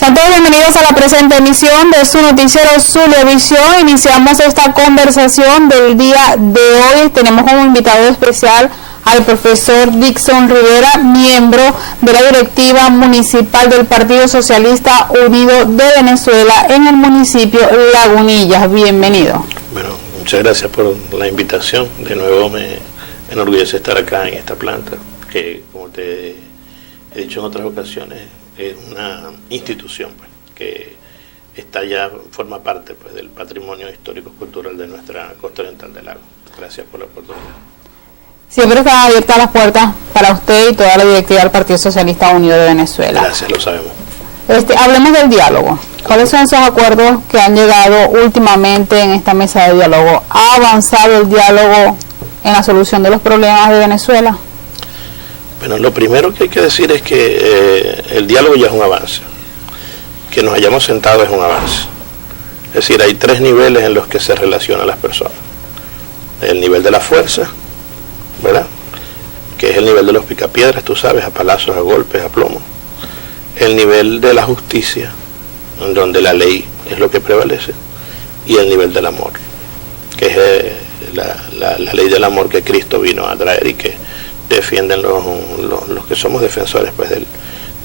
Sean todos bienvenidos a la presente emisión de su noticiero Zuliavisión. Iniciamos esta conversación del día de hoy. Tenemos como invitado especial al profesor Dixon Rivera, miembro de la directiva municipal del Partido Socialista Unido de Venezuela en el municipio Lagunillas. Bienvenido. Bueno, muchas gracias por la invitación. De nuevo me enorgullece estar acá en esta planta, que como te he dicho en otras ocasiones, es una institución pues, que está ya, forma parte pues, del patrimonio histórico-cultural de nuestra costa oriental del lago. Gracias por la oportunidad. Siempre están abiertas las puertas para usted y toda la directiva del Partido Socialista Unido de Venezuela. Gracias, lo sabemos. Hablemos del diálogo. ¿Cuáles son esos acuerdos que han llegado últimamente en esta mesa de diálogo? ¿Ha avanzado el diálogo en la solución de los problemas de Venezuela? Bueno, lo primero que hay que decir es que el diálogo ya es un avance. Que nos hayamos sentado es un avance. Es decir, hay tres niveles en los que se relacionan las personas. El nivel de la fuerza, ¿verdad? Que es el nivel de los picapiedras, tú sabes, a palazos, a golpes, a plomo. El nivel de la justicia, en donde la ley es lo que prevalece. Y el nivel del amor, que es la ley del amor que Cristo vino a traer y que defienden los que somos defensores pues, del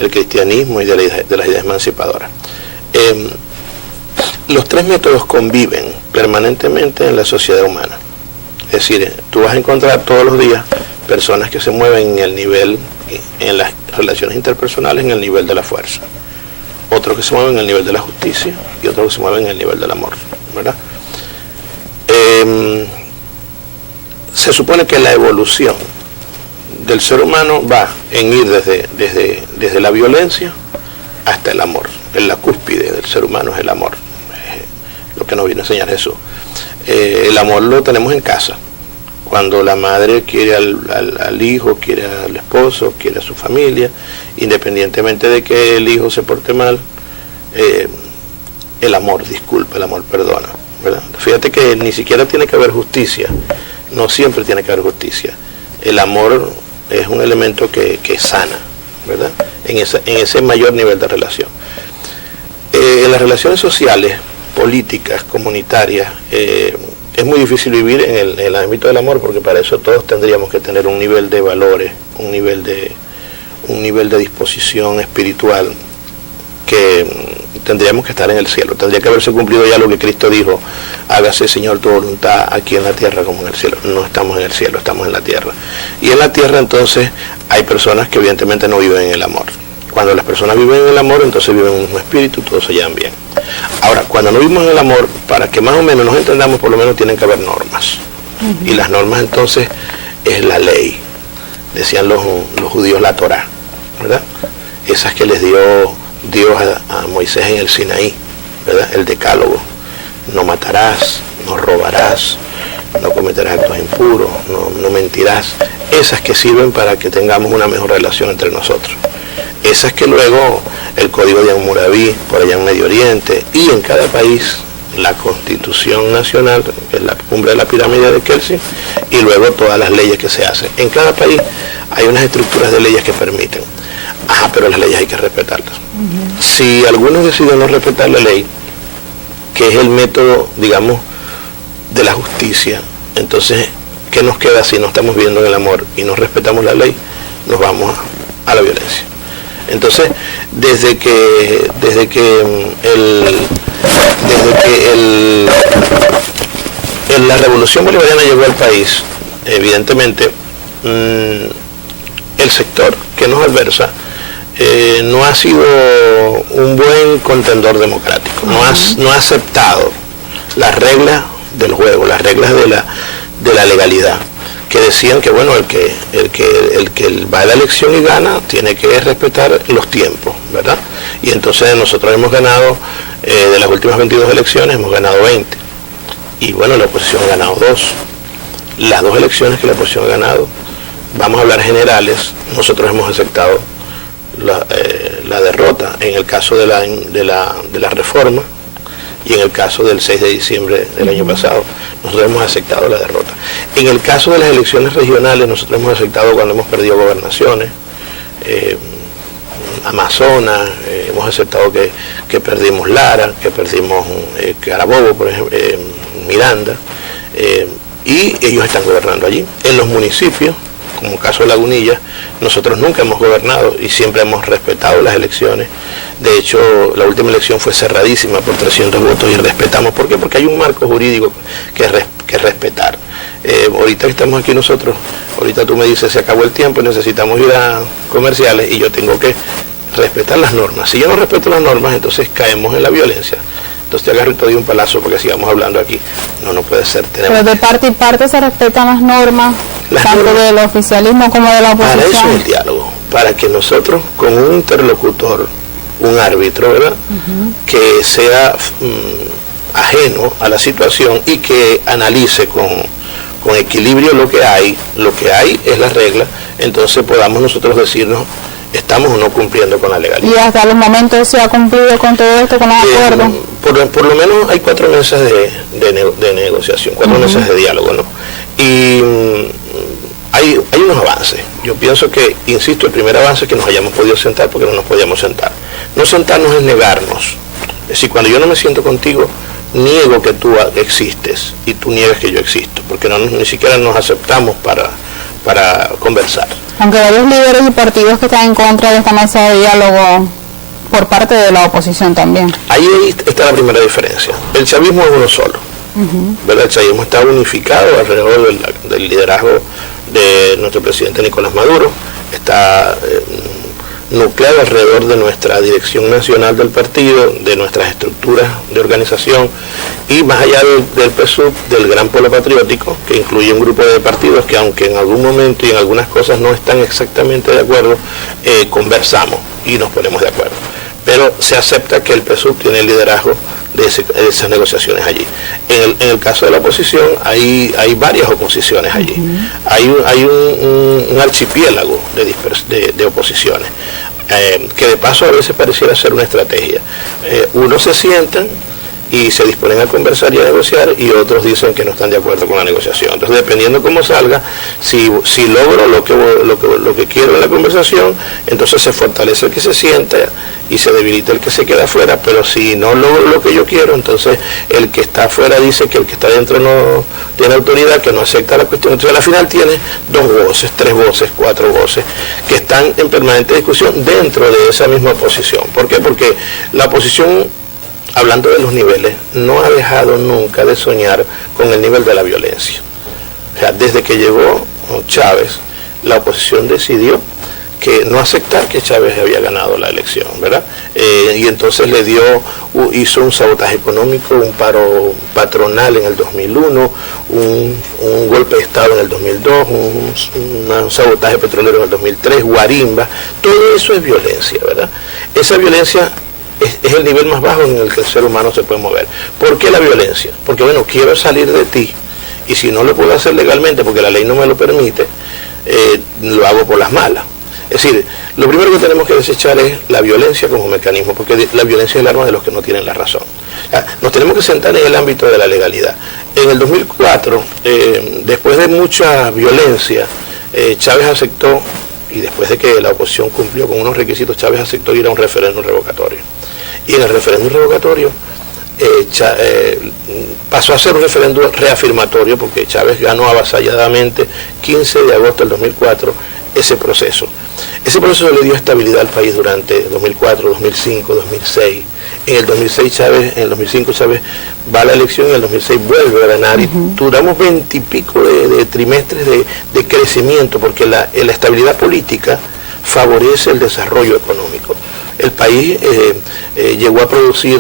cristianismo y de las ideas emancipadoras. Los tres métodos conviven permanentemente en la sociedad humana. Es decir, tú vas a encontrar todos los días personas que se mueven en el nivel, en las relaciones interpersonales, en el nivel de la fuerza. Otros que se mueven en el nivel de la justicia y otros que se mueven en el nivel del amor, ¿verdad? Se supone que la evolución del ser humano va en ir desde la violencia hasta el amor. En la cúspide del ser humano es el amor, lo que nos viene a enseñar Jesús. El amor lo tenemos en casa, cuando la madre quiere al hijo, quiere al esposo, quiere a su familia, independientemente de que el hijo se porte mal, el amor disculpa, el amor perdona, ¿verdad? Fíjate que ni siquiera tiene que haber justicia, no siempre tiene que haber justicia. El amor es un elemento que sana, ¿verdad? En ese mayor nivel de relación. En las relaciones sociales, políticas, comunitarias, es muy difícil vivir en el ámbito del amor, porque para eso todos tendríamos que tener un nivel de valores, un nivel de disposición espiritual, que tendríamos que estar en el cielo. Tendría que haberse cumplido ya lo que Cristo dijo: hágase, Señor, tu voluntad aquí en la tierra como en el cielo. No estamos en el cielo, estamos en la tierra. Y en la tierra entonces hay personas que evidentemente no viven en el amor. Cuando las personas viven en el amor, entonces viven en un mismo espíritu, todos se llevan bien. Ahora, cuando no vivimos en el amor, para que más o menos nos entendamos, por lo menos tienen que haber normas. Y las normas entonces es la ley. Decían los judíos la Torá, ¿verdad? Esas que les dio Dios a Moisés en el Sinaí, ¿verdad? El decálogo: no matarás, no robarás, no cometerás actos impuros, no mentirás. Esas que sirven para que tengamos una mejor relación entre nosotros. Esas que luego el Código de Hammurabi por allá en Medio Oriente, y en cada país la Constitución Nacional, que es la cumbre de la pirámide de Kelsen, y luego todas las leyes que se hacen. En cada país hay unas estructuras de leyes que permiten. Pero las leyes hay que respetarlas. Si algunos deciden no respetar la ley, que es el método, digamos, de la justicia, entonces, ¿qué nos queda si no estamos viviendo en el amor y no respetamos la ley? Nos vamos a la violencia. Entonces, desde que la revolución bolivariana llegó al país, evidentemente, el sector que nos adversa no ha sido un buen contendor democrático, no ha aceptado las reglas del juego, las reglas de la legalidad, que decían que bueno, el que va a la elección y gana tiene que respetar los tiempos, ¿verdad? Y entonces nosotros hemos ganado, de las últimas 22 elecciones, hemos ganado 20. Y bueno, la oposición ha ganado 2. Las 2 elecciones que la oposición ha ganado, vamos a hablar generales, nosotros hemos aceptado la derrota en el caso de la reforma, y en el caso del 6 de diciembre del año pasado, nosotros hemos aceptado la derrota. En el caso de las elecciones regionales, nosotros hemos aceptado cuando hemos perdido gobernaciones, Amazonas, hemos hemos aceptado que perdimos Lara, que perdimos Carabobo, por ejemplo, Miranda, y ellos están gobernando allí. En los municipios, como caso de Lagunilla, nosotros nunca hemos gobernado y siempre hemos respetado las elecciones. De hecho, la última elección fue cerradísima por 300 votos y respetamos. ¿Por qué? Porque hay un marco jurídico que respetar. Ahorita que estamos aquí nosotros, ahorita tú me dices se acabó el tiempo, necesitamos ir a comerciales y yo tengo que respetar las normas. Si yo no respeto las normas, entonces caemos en la violencia. Entonces te agarro y te doy un palazo porque sigamos hablando aquí. No puede ser. Pero de parte y parte se respetan las normas, tanto del oficialismo como de la oposición. Para eso es el diálogo, para que nosotros con un interlocutor, un árbitro, ¿verdad? Que sea ajeno a la situación y que analice con equilibrio lo que hay es la regla, entonces podamos nosotros decirnos estamos o no cumpliendo con la legalidad. ¿Y hasta los momentos se ha cumplido con todo esto, con los acuerdos? Por lo menos hay 4 mesas de negociación, 4 mesas de diálogo, ¿no? Y hay unos avances. Yo pienso que, insisto, el primer avance es que nos hayamos podido sentar porque no nos podíamos sentar. No sentarnos es negarnos. Es decir, cuando yo no me siento contigo, niego que tú existes y tú niegas que yo existo, porque ni siquiera nos aceptamos para conversar. Aunque varios líderes y partidos que están en contra de esta mesa de diálogo por parte de la oposición también. Ahí está la primera diferencia. El chavismo es uno solo. ¿Verdad? El chavismo está unificado alrededor del liderazgo de nuestro presidente Nicolás Maduro, está nucleado alrededor de nuestra dirección nacional del partido, de nuestras estructuras de organización y más allá del PSUV, del Gran Polo Patriótico, que incluye un grupo de partidos que aunque en algún momento y en algunas cosas no están exactamente de acuerdo, conversamos y nos ponemos de acuerdo. Pero se acepta que el PSUV tiene el liderazgo de esas negociaciones allí. En el caso de la oposición hay varias oposiciones allí. Hay un archipiélago de oposiciones, que de paso a veces pareciera ser una estrategia. Unos se sientan y se disponen a conversar y a negociar y otros dicen que no están de acuerdo con la negociación. Entonces, dependiendo cómo salga, si logro lo que quiero en la conversación, entonces se fortalece el que se sienta y se debilita el que se queda afuera, pero si no logro lo que yo quiero, entonces el que está afuera dice que el que está dentro no tiene autoridad, que no acepta la cuestión. Entonces, al final tiene 2 voces, 3 voces, 4 voces, que están en permanente discusión dentro de esa misma oposición. ¿Por qué? Porque la oposición, hablando de los niveles, no ha dejado nunca de soñar con el nivel de la violencia. O sea, desde que llegó Chávez, la oposición decidió que no aceptar que Chávez había ganado la elección, ¿verdad? Y entonces hizo un sabotaje económico, un paro patronal en el 2001, un golpe de Estado en el 2002, un sabotaje petrolero en el 2003, guarimba, todo eso es violencia, ¿verdad? Esa violencia es el nivel más bajo en el que el ser humano se puede mover. ¿Por qué la violencia? Porque bueno, quiero salir de ti y si no lo puedo hacer legalmente porque la ley no me lo permite, lo hago por las malas. Es decir, lo primero que tenemos que desechar es la violencia como mecanismo, porque la violencia es el arma de los que no tienen la razón. Nos tenemos que sentar en el ámbito de la legalidad. En el 2004, después de mucha violencia, Chávez aceptó, y después de que la oposición cumplió con unos requisitos, Chávez aceptó ir a un referéndum revocatorio. Y en el referéndum revocatorio pasó a ser un referéndum reafirmatorio, porque Chávez ganó avasalladamente 15 de agosto del 2004 ese proceso. Ese proceso le dio estabilidad al país durante 2004, 2005, 2006. En el 2005 Chávez va a la elección y en el 2006 vuelve a ganar. Y duramos 20 y pico de trimestres de crecimiento, porque la estabilidad política favorece el desarrollo económico. El país llegó a producir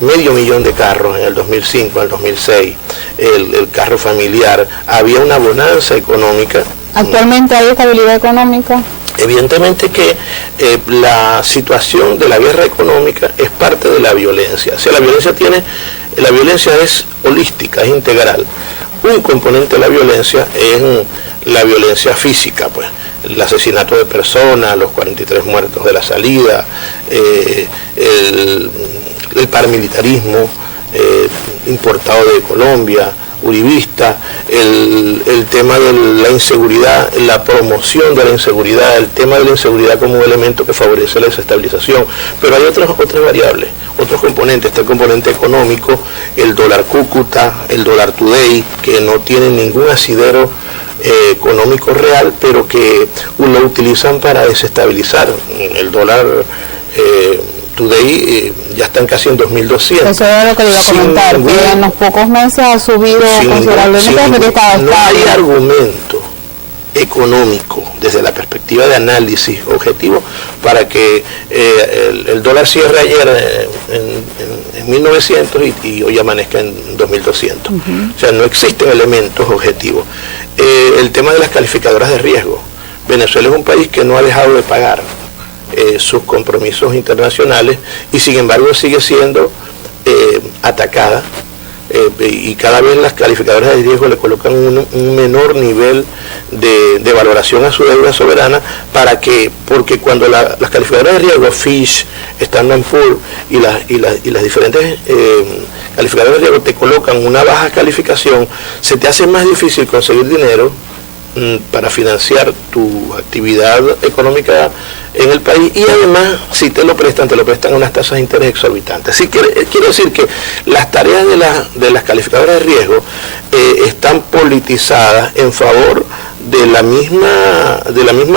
500,000 de carros en el 2005, en el 2006, el carro familiar. Había una bonanza económica. ¿Actualmente hay estabilidad económica? Evidentemente que la situación de la guerra económica es parte de la violencia. O sea, la violencia es holística, es integral. Un componente de la violencia es la violencia física, pues, el asesinato de personas, los 43 muertos de la salida, el paramilitarismo importado de Colombia, uribista, el tema de la inseguridad, la promoción de la inseguridad, el tema de la inseguridad como un elemento que favorece la desestabilización, pero hay otras variables, otros componentes. Está el componente económico, el dólar Cúcuta, el dólar Today, que no tienen ningún asidero económico real, pero que lo utilizan para desestabilizar. El dólar Today ya están casi en 2.200. Eso es lo que le iba a comentar, que en los pocos meses ha subido considerablemente, porque estaba no hay argumento económico desde la perspectiva de análisis objetivo para que el dólar cierre ayer en 1900 y hoy amanezca en 2200. O sea, no existen elementos objetivos. El tema de las calificadoras de riesgo. Venezuela es un país que no ha dejado de pagar sus compromisos internacionales y sin embargo sigue siendo atacada y cada vez las calificadoras de riesgo le colocan un menor nivel de valoración a su deuda soberana porque cuando las calificadoras de riesgo, Fitch, Standard & Poor's y las diferentes calificadoras de riesgo te colocan una baja calificación, se te hace más difícil conseguir dinero para financiar tu actividad económica en el país y además si te lo prestan a unas tasas de interés exorbitantes. Así que quiero decir que las tareas de las calificadoras de riesgo están politizadas en favor de la misma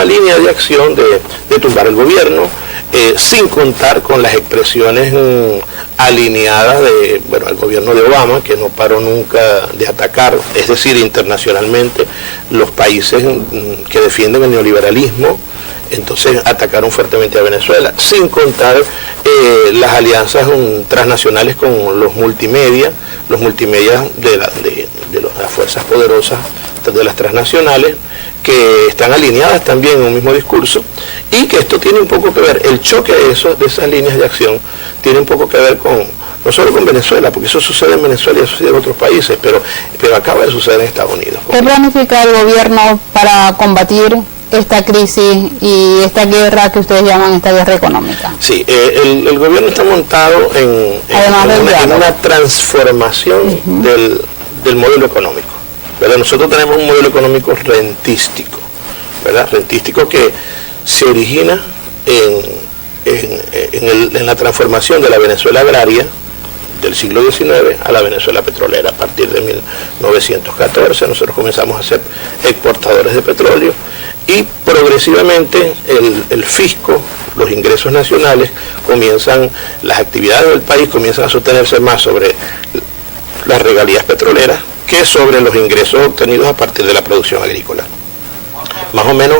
línea de acción de tumbar el gobierno, sin contar con las expresiones alineadas al gobierno de Obama, que no paró nunca de atacar, es decir, internacionalmente, los países que defienden el neoliberalismo. Entonces atacaron fuertemente a Venezuela, sin contar las alianzas transnacionales con los multimedia de las fuerzas poderosas de las transnacionales, que están alineadas también en un mismo discurso, y que esto tiene un poco que ver, el choque de esas líneas de acción tiene un poco que ver no solo con Venezuela, porque eso sucede en Venezuela y eso sucede en otros países, pero acaba de suceder en Estados Unidos. ¿Qué planifica el gobierno para combatir esta crisis y esta guerra que ustedes llaman esta guerra económica? Sí, el gobierno está montado en una transformación del modelo económico, ¿verdad? Nosotros tenemos un modelo económico rentístico, ¿verdad? Rentístico que se origina en la transformación de la Venezuela agraria del siglo XIX a la Venezuela petrolera. A partir de 1914 nosotros comenzamos a ser exportadores de petróleo y progresivamente el fisco, los ingresos nacionales las actividades del país comienzan a sostenerse más sobre las regalías petroleras que sobre los ingresos obtenidos a partir de la producción agrícola. Más o menos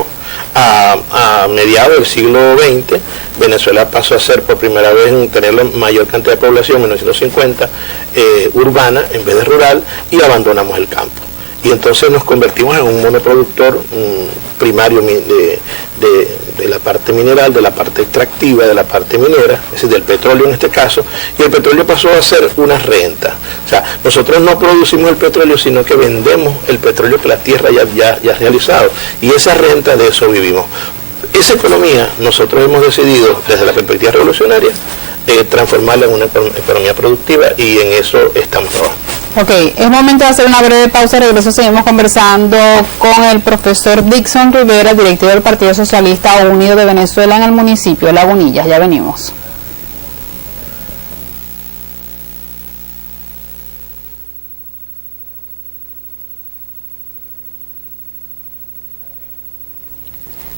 a mediados del siglo XX, Venezuela pasó a ser por primera vez tener la mayor cantidad de población, en 1950, urbana en vez de rural, y abandonamos el campo. Y entonces nos convertimos en un monoproductor primario de la parte mineral, de la parte extractiva, de la parte minera, es decir, del petróleo en este caso, y el petróleo pasó a ser una renta. O sea, nosotros no producimos el petróleo, sino que vendemos el petróleo que la tierra ya ha realizado, y esa renta, de eso vivimos. Esa economía nosotros hemos decidido, desde la perspectiva revolucionaria, transformarla en una economía productiva, y en eso estamos trabajando. Ok, es momento de hacer una breve pausa. Regreso, seguimos conversando con el profesor Dixon Rivera, directivo del Partido Socialista Unido de Venezuela en el municipio de Lagunillas. Ya venimos.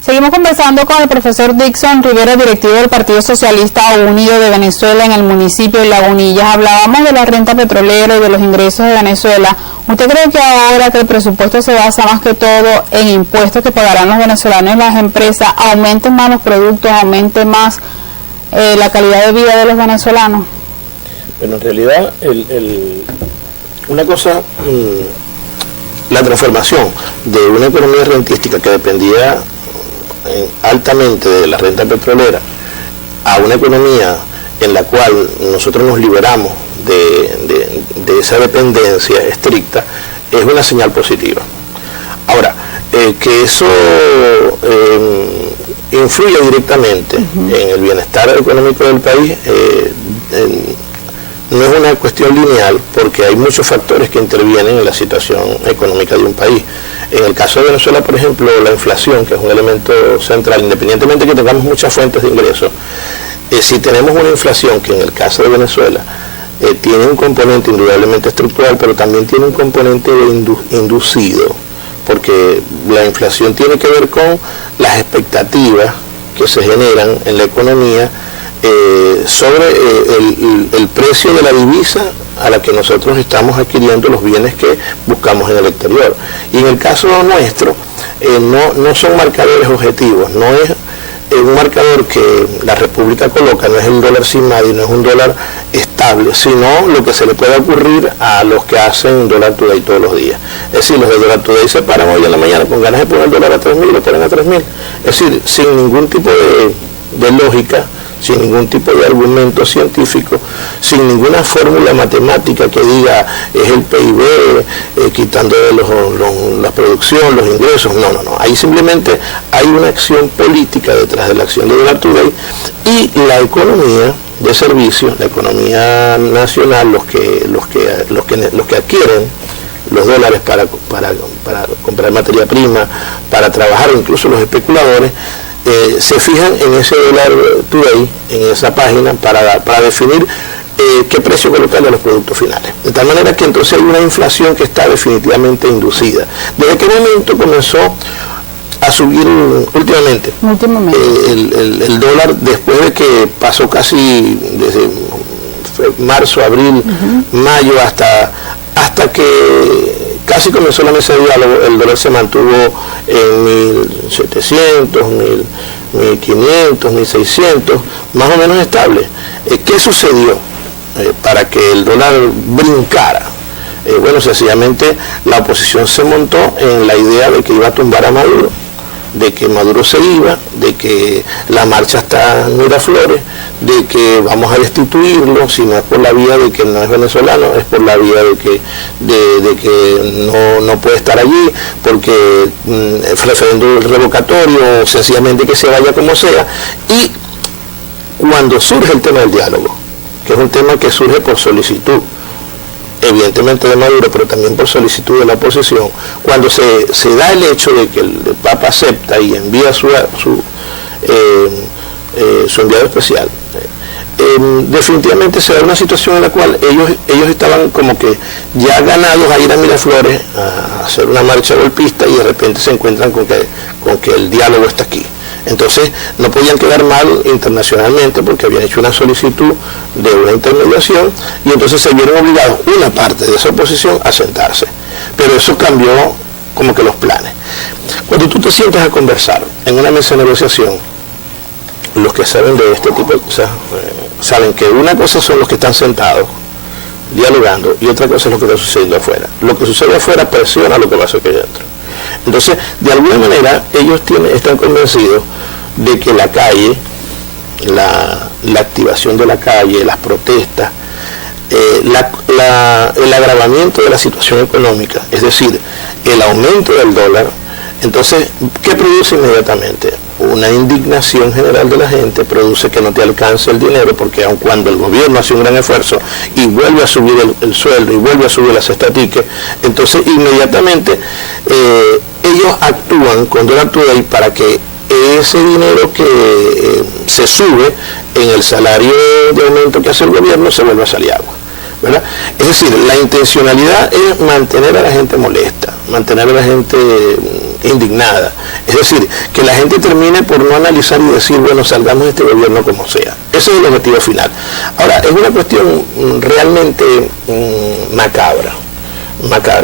Seguimos conversando con el profesor Dixon Rivera, directivo del Partido Socialista Unido de Venezuela en el municipio de Lagunillas. Hablábamos de la renta petrolera y de los ingresos de Venezuela. ¿Usted cree que ahora que el presupuesto se basa más que todo en impuestos que pagarán los venezolanos y las empresas, aumenten más los productos, aumente más la calidad de vida de los venezolanos? Bueno, en realidad, una cosa, la transformación de una economía rentística que dependía altamente de la renta petrolera a una economía en la cual nosotros nos liberamos de esa dependencia estricta, es una señal positiva. Ahora, que eso influye directamente en el bienestar económico del país, no es una cuestión lineal porque hay muchos factores que intervienen en la situación económica de un país. En el caso de Venezuela, por ejemplo, la inflación, que es un elemento central, independientemente de que tengamos muchas fuentes de ingresos, si tenemos una inflación que en el caso de Venezuela tiene un componente indudablemente estructural, pero también tiene un componente inducido, porque la inflación tiene que ver con las expectativas que se generan en la economía sobre el precio de la divisa a la que nosotros estamos adquiriendo los bienes que buscamos en el exterior. Y en el caso nuestro, no son marcadores objetivos, no es un marcador que la República coloca, no es el dólar sin nadie, no es un dólar estable, sino lo que se le puede ocurrir a los que hacen Dollar Today todos los días. Es decir, los de Dollar Today se paran hoy en la mañana con ganas de poner el dólar a 3.000, lo ponen a 3.000. Es decir, sin ningún tipo de lógica, sin ningún tipo de argumento científico, sin ninguna fórmula matemática que diga es el PIB, quitando la producción, los ingresos, no. Ahí simplemente hay una acción política detrás de la acción de Dollar Today y la economía de servicios, la economía nacional, los que adquieren los dólares para comprar materia prima, para trabajar, incluso los especuladores, se fijan en ese Dollar Today, en esa página, para definir qué precio colocarle a los productos finales. De tal manera que entonces hay una inflación que está definitivamente inducida. ¿Desde qué momento comenzó a subir últimamente? El dólar, después de que pasó casi desde marzo, abril, mayo, hasta que casi comenzó la mesa de diálogo, el dólar se mantuvo en 1.700, 1.500, 1.600, más o menos estable. ¿Qué sucedió para que el dólar brincara? Bueno, sencillamente la oposición se montó en la idea de que iba a tumbar a Maduro, de que Maduro se iba, de que la marcha está en Miraflores, de que vamos a destituirlo, si no es por la vía de que no es venezolano, es por la vía de que no puede estar allí, porque el referéndum revocatorio, sencillamente que se vaya como sea. Y cuando surge el tema del diálogo, que es un tema que surge por solicitud, evidentemente de Maduro, pero también por solicitud de la oposición, cuando se da el hecho de que el Papa acepta y envía su enviado especial, definitivamente se da una situación en la cual ellos estaban como que ya ganados a ir a Miraflores a hacer una marcha golpista y de repente se encuentran con que el diálogo está aquí. Entonces no podían quedar mal internacionalmente porque habían hecho una solicitud de una intermediación y entonces se vieron obligados una parte de esa oposición a sentarse. Pero eso cambió como que los planes. Cuando tú te sientas a conversar en una mesa de negociación, los que saben de este tipo de cosas saben que una cosa son los que están sentados dialogando y otra cosa es lo que está sucediendo afuera. Lo que sucede afuera presiona lo que pasa aquí adentro. Entonces, de alguna manera, ellos están convencidos de que la calle, la activación de la calle, las protestas, el agravamiento de la situación económica, es decir, el aumento del dólar, entonces, ¿qué produce inmediatamente? Una indignación general de la gente, produce que no te alcance el dinero, porque aun cuando el gobierno hace un gran esfuerzo y vuelve a subir el sueldo y vuelve a subir las estatiques, entonces inmediatamente ellos actúan con Dollar Today para que ese dinero que se sube en el salario de aumento que hace el gobierno se vuelva a salir agua, ¿verdad? Es decir, la intencionalidad es mantener a la gente molesta, mantener a la gente indignada, es decir, que la gente termine por no analizar y decir, bueno, salgamos de este gobierno como sea. Ese es el objetivo final. Ahora, es una cuestión realmente macabra,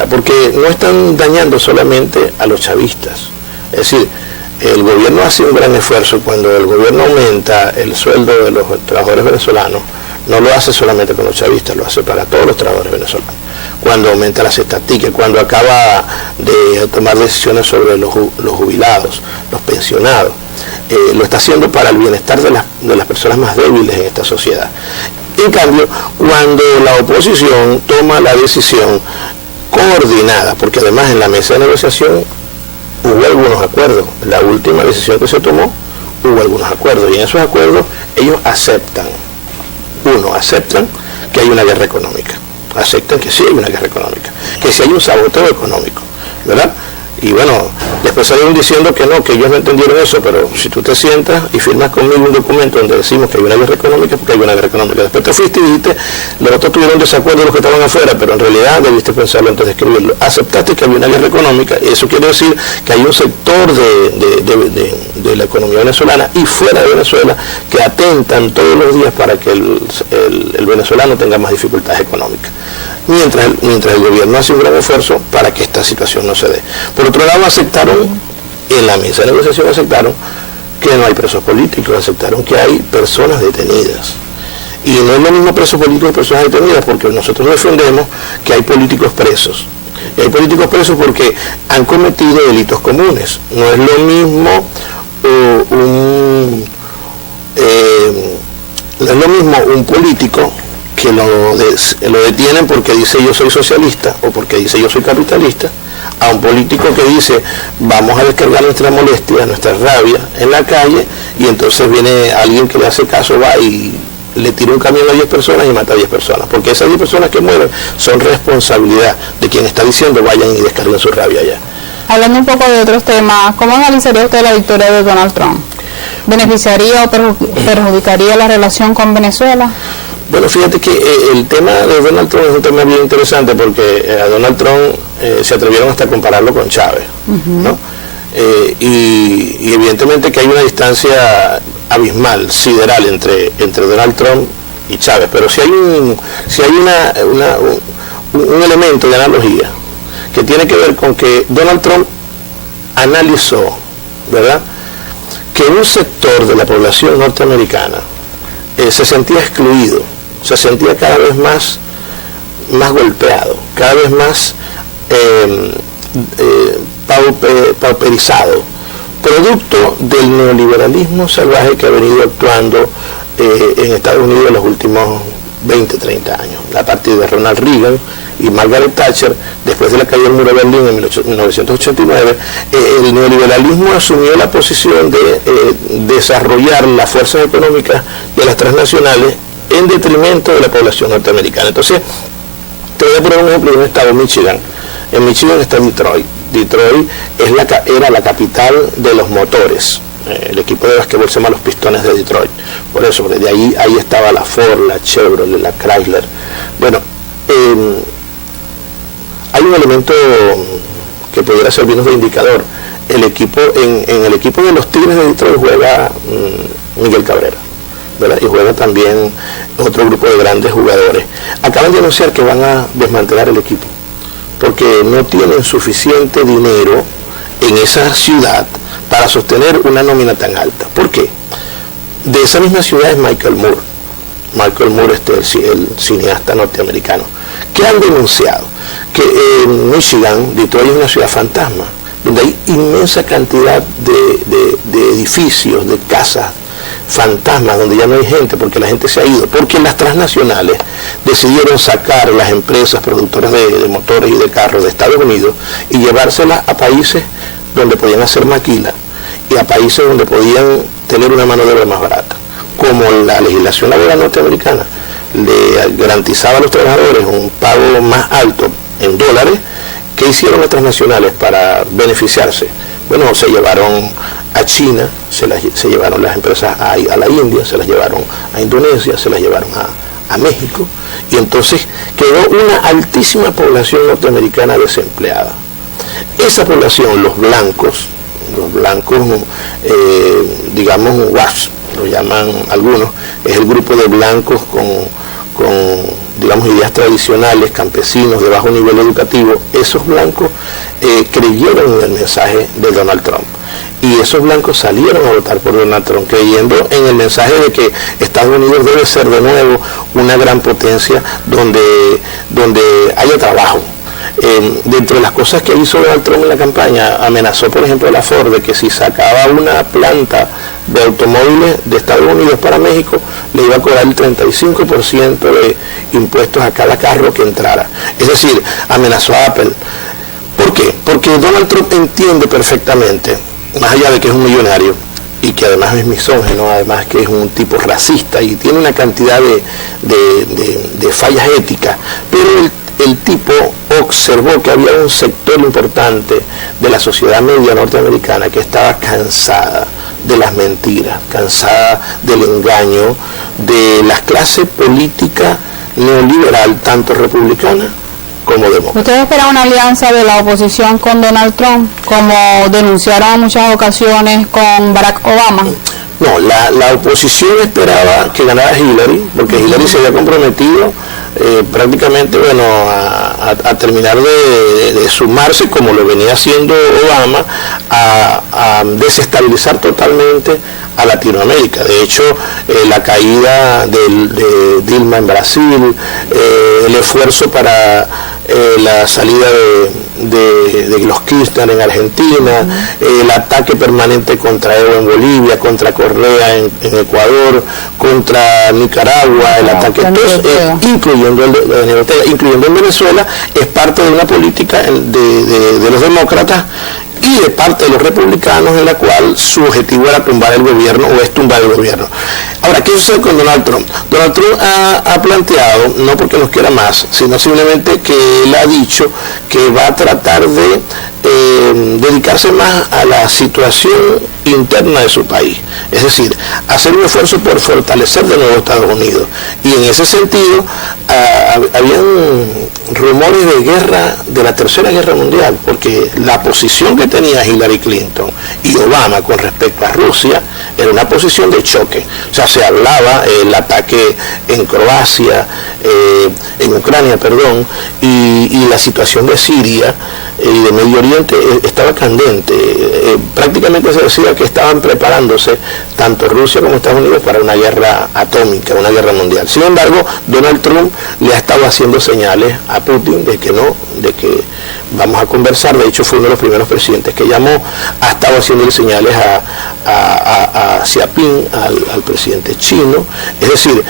porque no están dañando solamente a los chavistas, es decir, el gobierno hace un gran esfuerzo. Cuando el gobierno aumenta el sueldo de los trabajadores venezolanos, no lo hace solamente con los chavistas, lo hace para todos los trabajadores venezolanos. Cuando aumenta las estatiques, cuando acaba de tomar decisiones sobre los jubilados, los pensionados, lo está haciendo para el bienestar de las personas más débiles en esta sociedad. En cambio, cuando la oposición toma la decisión coordinada, porque además en la mesa de negociación hubo algunos acuerdos, la última decisión que se tomó, hubo algunos acuerdos, y en esos acuerdos ellos aceptan que hay una guerra económica, aceptan que sí hay una guerra económica, que sí hay un saboteo económico, ¿verdad? Y bueno, después salieron diciendo que no, que ellos no entendieron eso, pero si tú te sientas y firmas conmigo un documento donde decimos que hay una guerra económica, porque hay una guerra económica. Después te fuiste y dijiste, los otros tuvieron desacuerdo de los que estaban afuera, pero en realidad debiste pensarlo antes de escribirlo. Aceptaste que había una guerra económica, y eso quiere decir que hay un sector de la economía venezolana y fuera de Venezuela que atentan todos los días para que el venezolano tenga más dificultades económicas. Mientras el gobierno hace un gran esfuerzo para que esta situación no se dé. Por otro lado, aceptaron, en la mesa de negociación aceptaron que no hay presos políticos, aceptaron que hay personas detenidas. Y no es lo mismo presos políticos que personas detenidas, porque nosotros defendemos que hay políticos presos. Y hay políticos presos porque han cometido delitos comunes. No es lo mismo un político que lo detienen porque dice yo soy socialista o porque dice yo soy capitalista, a un político que dice vamos a descargar nuestra molestia, nuestra rabia en la calle, y entonces viene alguien que le hace caso, va y le tira un camión a 10 personas y mata a 10 personas, porque esas 10 personas que mueren son responsabilidad de quien está diciendo vayan y descarguen su rabia allá. Hablando un poco de otros temas, ¿cómo analizaría usted la victoria de Donald Trump? ¿Beneficiaría o perjudicaría la relación con Venezuela? Bueno, fíjate que el tema de Donald Trump es un tema bien interesante, porque a Donald Trump se atrevieron hasta a compararlo con Chávez, ¿no? Y evidentemente que hay una distancia abismal, sideral entre Donald Trump y Chávez, pero si hay un elemento de analogía que tiene que ver con que Donald Trump analizó, ¿verdad?, que un sector de la población norteamericana se sentía excluido, se sentía cada vez más golpeado, cada vez más pauperizado, producto del neoliberalismo salvaje que ha venido actuando en Estados Unidos en los últimos 20, 30 años, a partir de Ronald Reagan y Margaret Thatcher. Después de la caída del muro de Berlín en 1989, el neoliberalismo asumió la posición de desarrollar las fuerzas económicas de las transnacionales en detrimento de la población norteamericana. Entonces, te voy a poner un ejemplo de un estado, Michigan. En Michigan está Detroit. Detroit era la capital de los motores. El equipo de basquetbol se llama los Pistones de Detroit. Por eso, de ahí estaba la Ford, la Chevrolet, la Chrysler. Bueno, hay un elemento que pudiera servirnos de indicador. En el equipo de los Tigres de Detroit juega Miguel Cabrera, ¿verdad? Y juega también otro grupo de grandes jugadores. Acaban de anunciar que van a desmantelar el equipo porque no tienen suficiente dinero en esa ciudad para sostener una nómina tan alta. ¿Por qué? De esa misma ciudad es Michael Moore. Michael Moore, el cineasta norteamericano, que han denunciado que en Michigan, Detroit es una ciudad fantasma, donde hay inmensa cantidad de edificios, de casas fantasmas, donde ya no hay gente, porque la gente se ha ido, porque las transnacionales decidieron sacar las empresas productoras de motores y de carros de Estados Unidos y llevárselas a países donde podían hacer maquila y a países donde podían tener una mano de obra más barata. Como la legislación laboral norteamericana le garantizaba a los trabajadores un pago más alto en dólares, ¿qué hicieron las transnacionales para beneficiarse? Bueno, se llevaron a China, se llevaron las empresas a la India, se las llevaron a Indonesia, se las llevaron a México, y entonces quedó una altísima población norteamericana desempleada. Esa población, los blancos, digamos WASP, lo llaman algunos, es el grupo de blancos con digamos, ideas tradicionales, campesinos, de bajo nivel educativo. Esos blancos creyeron en el mensaje de Donald Trump. Y esos blancos salieron a votar por Donald Trump, creyendo en el mensaje de que Estados Unidos debe ser de nuevo una gran potencia donde haya trabajo. Dentro de las cosas que hizo Donald Trump en la campaña, amenazó, por ejemplo, a la Ford de que si sacaba una planta de automóviles de Estados Unidos para México, le iba a cobrar el 35% de impuestos a cada carro que entrara. Es decir, amenazó a Apple. ¿Por qué? Porque Donald Trump entiende perfectamente, más allá de que es un millonario, y que además es misógino, además que es un tipo racista y tiene una cantidad de fallas éticas, pero el tipo observó que había un sector importante de la sociedad media norteamericana que estaba cansada de las mentiras, cansada del engaño, de la clase política neoliberal, tanto republicana como demócrata. ¿Usted espera una alianza de la oposición con Donald Trump, como denunciaron en muchas ocasiones con Barack Obama? No, la oposición esperaba que ganara Hillary, porque Hillary se había comprometido prácticamente a terminar de sumarse, como lo venía haciendo Obama, a desestabilizar totalmente a Latinoamérica. De hecho, la caída de Dilma en Brasil, el esfuerzo para la salida de los Kirchner en Argentina, el ataque permanente contra Evo en Bolivia, contra Correa en Ecuador, contra Nicaragua, el ataque, incluyendo en Venezuela, es parte de una política de los demócratas y de parte de los republicanos, en la cual su objetivo era tumbar el gobierno, o es tumbar el gobierno. Ahora, ¿qué sucede con Donald Trump? Donald Trump ha planteado, no porque nos quiera más, sino simplemente que él ha dicho que va a tratar de dedicarse más a la situación interna de su país, es decir, hacer un esfuerzo por fortalecer de nuevo Estados Unidos, y en ese sentido habían rumores de guerra, de la Tercera Guerra Mundial, porque la posición que tenía Hillary Clinton y Obama con respecto a Rusia era una posición de choque. O sea, se hablaba el ataque en Croacia, en Ucrania, perdón, y la situación de Siria y de Medio Oriente estaba candente. Prácticamente se decía que estaban preparándose tanto Rusia como Estados Unidos para una guerra atómica, una guerra mundial. Sin embargo, Donald Trump le ha estado haciendo señales a Putin de que no, de que vamos a conversar. De hecho, fue uno de los primeros presidentes que llamó, ha estado haciendo señales a Xi Jinping, al presidente chino. Es decir,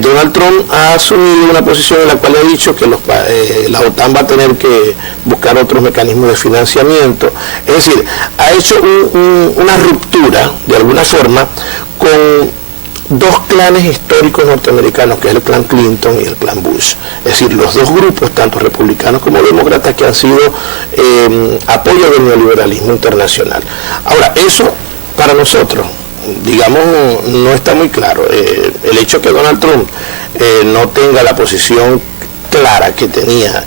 Donald Trump ha asumido una posición en la cual ha dicho que la OTAN va a tener que buscar otros mecanismos de financiamiento. Es decir, ha hecho una ruptura, de alguna forma, con dos clanes históricos norteamericanos, que es el clan Clinton y el clan Bush. Es decir, los dos grupos, tanto republicanos como demócratas, que han sido apoyo del neoliberalismo internacional. Ahora, eso para nosotros, digamos, no está muy claro. El hecho que Donald Trump no tenga la posición clara que tenía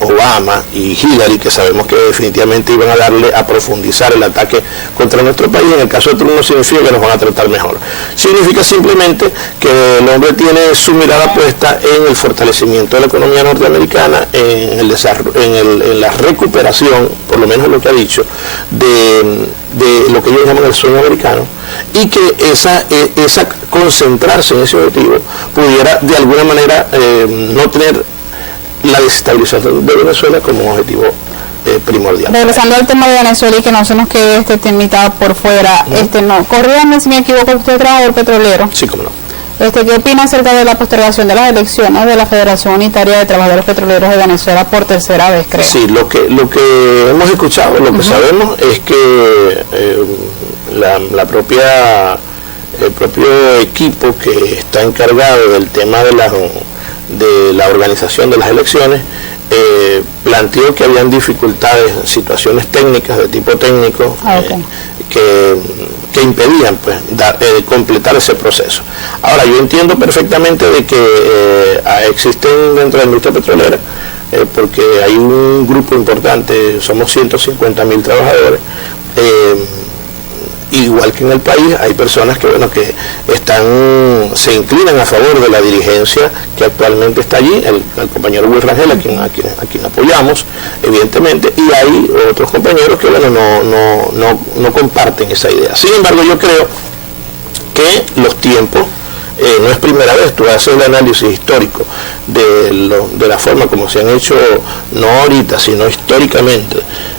Obama y Hillary, que sabemos que definitivamente iban a darle a profundizar el ataque contra nuestro país, en el caso de Trump no significa que nos van a tratar mejor, significa simplemente que el hombre tiene su mirada puesta en el fortalecimiento de la economía norteamericana, en el desarrollo, en la recuperación, por lo menos lo que ha dicho, de lo que ellos llaman el sueño americano, y que esa concentrarse en ese objetivo pudiera de alguna manera no tener la desestabilización de Venezuela como un objetivo primordial. Regresando al tema de Venezuela y que no se nos quede este temita por fuera, corrígame si me equivoco, usted es trabajador petrolero. Sí, cómo no. ¿Qué opina acerca de la postergación de las elecciones de la Federación Unitaria de Trabajadores Petroleros de Venezuela por tercera vez, creo? Sí, lo que hemos escuchado, lo que sabemos es que el propio equipo que está encargado del tema de la organización de las elecciones planteó que habían dificultades, situaciones técnicas de tipo técnico, que impedían pues completar ese proceso. Ahora, yo entiendo perfectamente de que existen dentro de la industria petrolera, porque hay un grupo importante, somos 150.000 trabajadores, igual que en el país, hay personas que se inclinan a favor de la dirigencia que actualmente está allí, el compañero Will Rangel, a quien apoyamos, evidentemente, y hay otros compañeros que no comparten esa idea. Sin embargo, yo creo que los tiempos, no es primera vez, tú haces el análisis histórico de la forma como se han hecho, no ahorita, sino históricamente,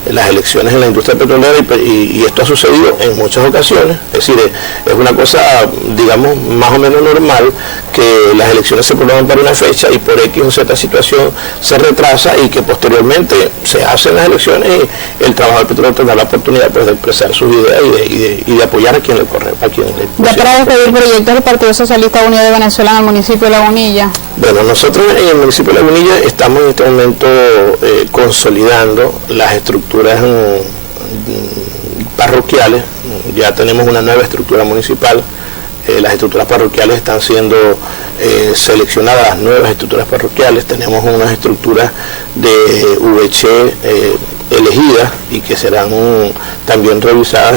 las elecciones en la industria petrolera y esto ha sucedido en muchas ocasiones. Es decir, es una cosa, digamos, más o menos normal que las elecciones se prolongan para una fecha y por X o Z situación se retrasa y que posteriormente se hacen las elecciones y el trabajador petrolero tendrá la oportunidad pues, de expresar sus ideas y de apoyar a quien le corre. Ya para despedir proyectos del Partido Socialista Unido de Venezuela en el municipio de Lagunilla. Bueno, nosotros en el municipio de Lagunilla estamos en este momento consolidando las estructuras parroquiales. Ya tenemos una nueva estructura municipal. Las estructuras parroquiales están siendo seleccionadas, las nuevas estructuras parroquiales. Tenemos unas estructuras de VC elegidas y que serán también revisadas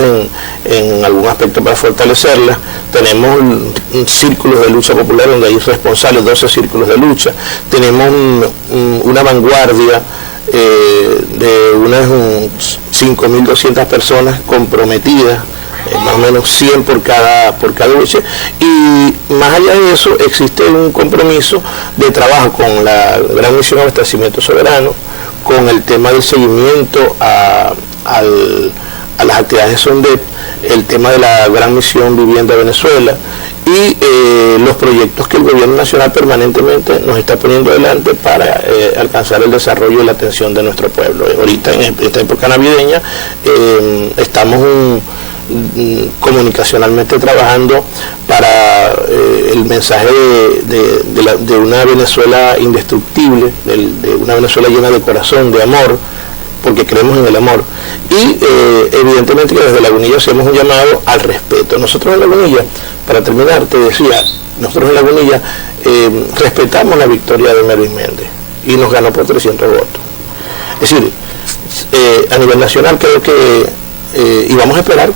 en algún aspecto para fortalecerlas. Tenemos círculos de lucha popular donde hay responsables, 12 círculos de lucha. Tenemos una vanguardia de unas 5.200 personas comprometidas, más o menos 100 por cada VC, y más allá de eso existe un compromiso de trabajo con la Gran Misión Abastecimiento Soberano, con el tema del seguimiento a las actividades de SONDEP, el tema de la Gran Misión Vivienda Venezuela y los proyectos que el gobierno nacional permanentemente nos está poniendo adelante para alcanzar el desarrollo y la atención de nuestro pueblo. Ahorita en esta época navideña estamos comunicacionalmente trabajando para el mensaje de una Venezuela indestructible, de una Venezuela llena de corazón, de amor, porque creemos en el amor. Y evidentemente que desde Lagunilla hacemos un llamado al respeto. Nosotros en Lagunilla, para terminar, te decía, nosotros en Lagunilla respetamos la victoria de Melvin Méndez y nos ganó por 300 votos. Es decir, a nivel nacional creo que, y vamos a esperar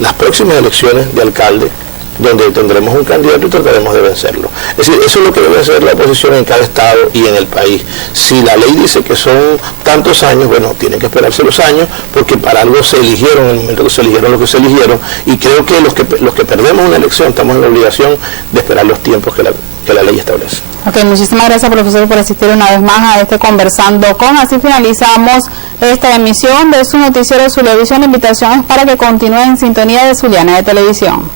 las próximas elecciones de alcalde, donde tendremos un candidato y trataremos de vencerlo. Es decir, eso es lo que debe hacer la oposición en cada estado y en el país. Si la ley dice que son tantos años, bueno, tienen que esperarse los años, porque para algo se eligieron, en el momento que se eligieron lo que se eligieron, y creo que los que perdemos una elección estamos en la obligación de esperar los tiempos que la ley establece. Ok, muchísimas gracias, profesor, por asistir una vez más a este Conversando con. Así finalizamos esta emisión de su noticiero Zulia Visión. La invitación es para que continúe en sintonía de Zuliana de Televisión.